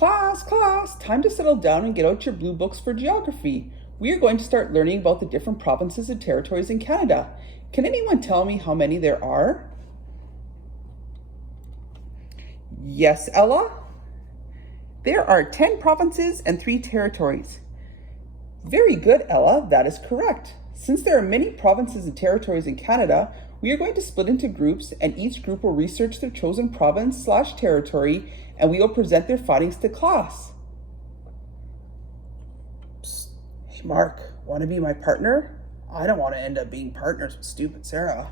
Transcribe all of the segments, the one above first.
Class, time to settle down and get out your blue books for geography. We are going to start learning about the different provinces and territories in Canada. Can anyone tell me how many there are? Yes, Ella? There are 10 provinces and 3 territories. Very good, Ella, that is correct. Since there are many provinces and territories in Canada, we are going to split into groups, and each group will research their chosen province/territory, and we will present their findings to class. Psst. Hey Mark, want to be my partner? I don't want to end up being partners with stupid Sarah.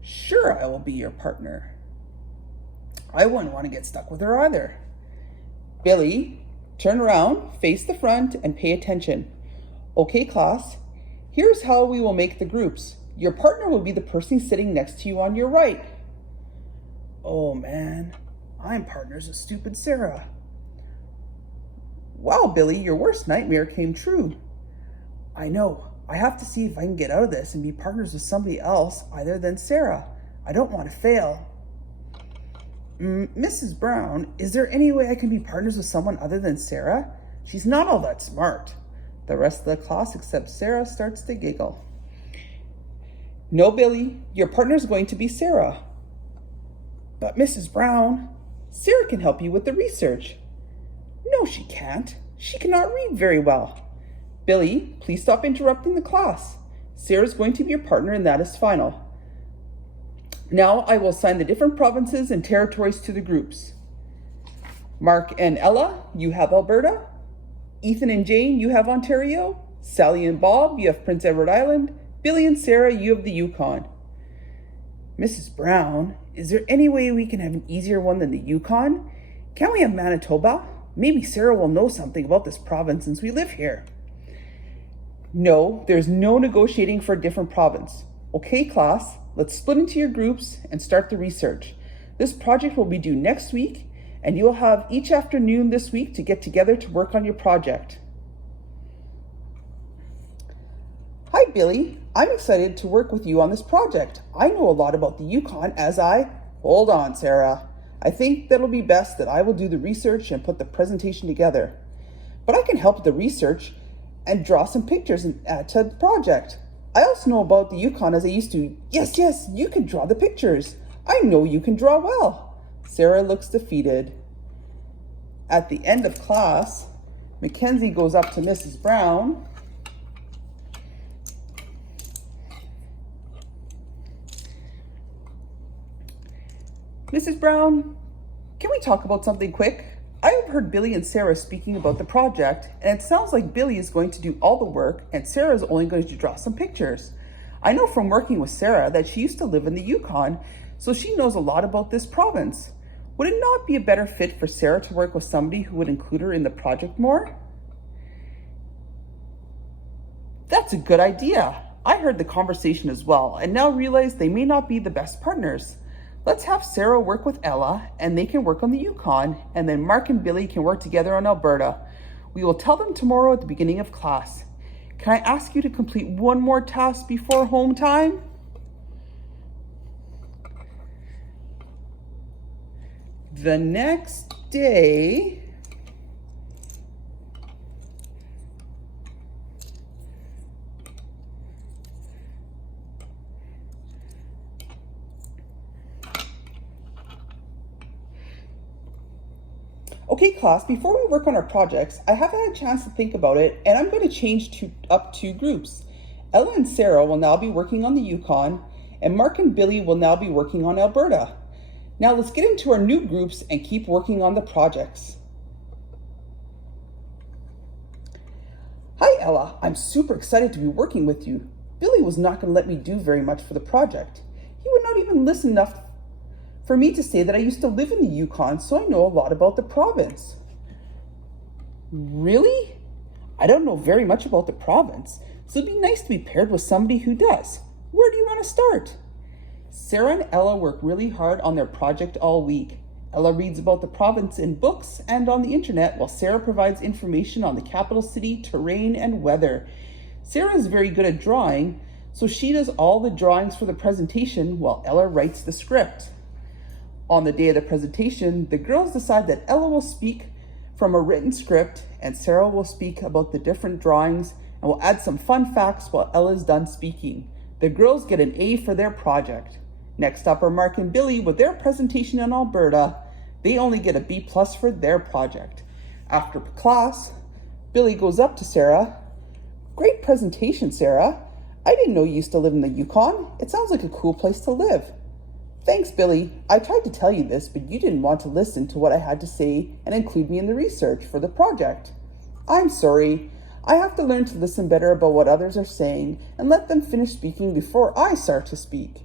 Sure, I will be your partner. I wouldn't want to get stuck with her either. Billy, turn around, face the front, and pay attention. Okay, class, here's how we will make the groups. Your partner will be the person sitting next to you on your right. Oh man, I'm partners with stupid Sarah. Wow, Billy, your worst nightmare came true. I know. I have to see if I can get out of this and be partners with somebody else other than Sarah. I don't want to fail. Mrs. Brown, is there any way I can be partners with someone other than Sarah? She's not all that smart. The rest of the class except Sarah starts to giggle. No, Billy, your partner is going to be Sarah. But Mrs. Brown, Sarah can help you with the research. No, she can't. She cannot read very well. Billy, please stop interrupting the class. Sarah's going to be your partner, and that is final. Now I will assign the different provinces and territories to the groups. Mark and Ella, you have Alberta. Ethan and Jane, you have Ontario. Sally and Bob, you have Prince Edward Island. Billy and Sarah, you have the Yukon. Mrs. Brown, is there any way we can have an easier one than the Yukon? Can't we have Manitoba? Maybe Sarah will know something about this province since we live here. No, there's no negotiating for a different province. Okay, class, let's split into your groups and start the research. This project will be due next week, and you will have each afternoon this week to get together to work on your project. Hi, Billy. I'm excited to work with you on this project. I know a lot about the Yukon Hold on, Sarah. I think that'll be best that I will do the research and put the presentation together. But I can help with the research and draw some pictures and add to the project. I also know about the Yukon as I used to. Yes, you can draw the pictures. I know you can draw well. Sarah looks defeated. At the end of class, Mackenzie goes up to Mrs. Brown. Mrs. Brown, can we talk about something quick? I have heard Billy and Sarah speaking about the project, and it sounds like Billy is going to do all the work and Sarah is only going to draw some pictures. I know from working with Sarah that she used to live in the Yukon, so she knows a lot about this province. Would it not be a better fit for Sarah to work with somebody who would include her in the project more? That's a good idea. I heard the conversation as well and now realize they may not be the best partners. Let's have Sarah work with Ella and they can work on the Yukon, and then Mark and Billy can work together on Alberta. We will tell them tomorrow at the beginning of class. Can I ask you to complete one more task before home time? The next day, okay, class, before we work on our projects, I haven't had a chance to think about it, and I'm going to change up 2 groups. Ella and Sarah will now be working on the Yukon, and Mark and Billy will now be working on Alberta. Now let's get into our new groups and keep working on the projects. Hi, Ella. I'm super excited to be working with you. Billy was not going to let me do very much for the project. He would not even listen enough for me to say that I used to live in the Yukon, so I know a lot about the province. Really? I don't know very much about the province, so it'd be nice to be paired with somebody who does. Where do you want to start? Sarah and Ella work really hard on their project all week. Ella reads about the province in books and on the internet, while Sarah provides information on the capital city, terrain, and weather. Sarah is very good at drawing, so she does all the drawings for the presentation while Ella writes the script. On the day of the presentation, the girls decide that Ella will speak from a written script and Sarah will speak about the different drawings and will add some fun facts while Ella's done speaking. The girls get an A for their project. Next up are Mark and Billy with their presentation on Alberta. They only get a B+ for their project. After class, Billy goes up to Sarah. "Great presentation, Sarah. I didn't know you used to live in the Yukon. It sounds like a cool place to live." "Thanks, Billy. I tried to tell you this, but you didn't want to listen to what I had to say and include me in the research for the project." "I'm sorry. I have to learn to listen better about what others are saying and let them finish speaking before I start to speak.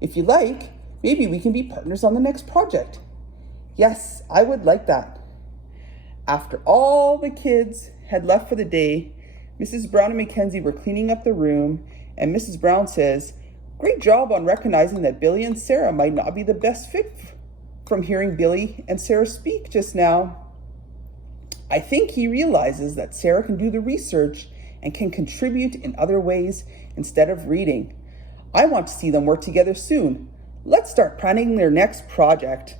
If you like, maybe we can be partners on the next project." "Yes, I would like that." After all the kids had left for the day, Mrs. Brown and Mackenzie were cleaning up the room, and Mrs. Brown says, "Great job on recognizing that Billy and Sarah might not be the best fit from hearing Billy and Sarah speak just now. I think he realizes that Sarah can do the research and can contribute in other ways instead of reading. I want to see them work together soon. Let's start planning their next project."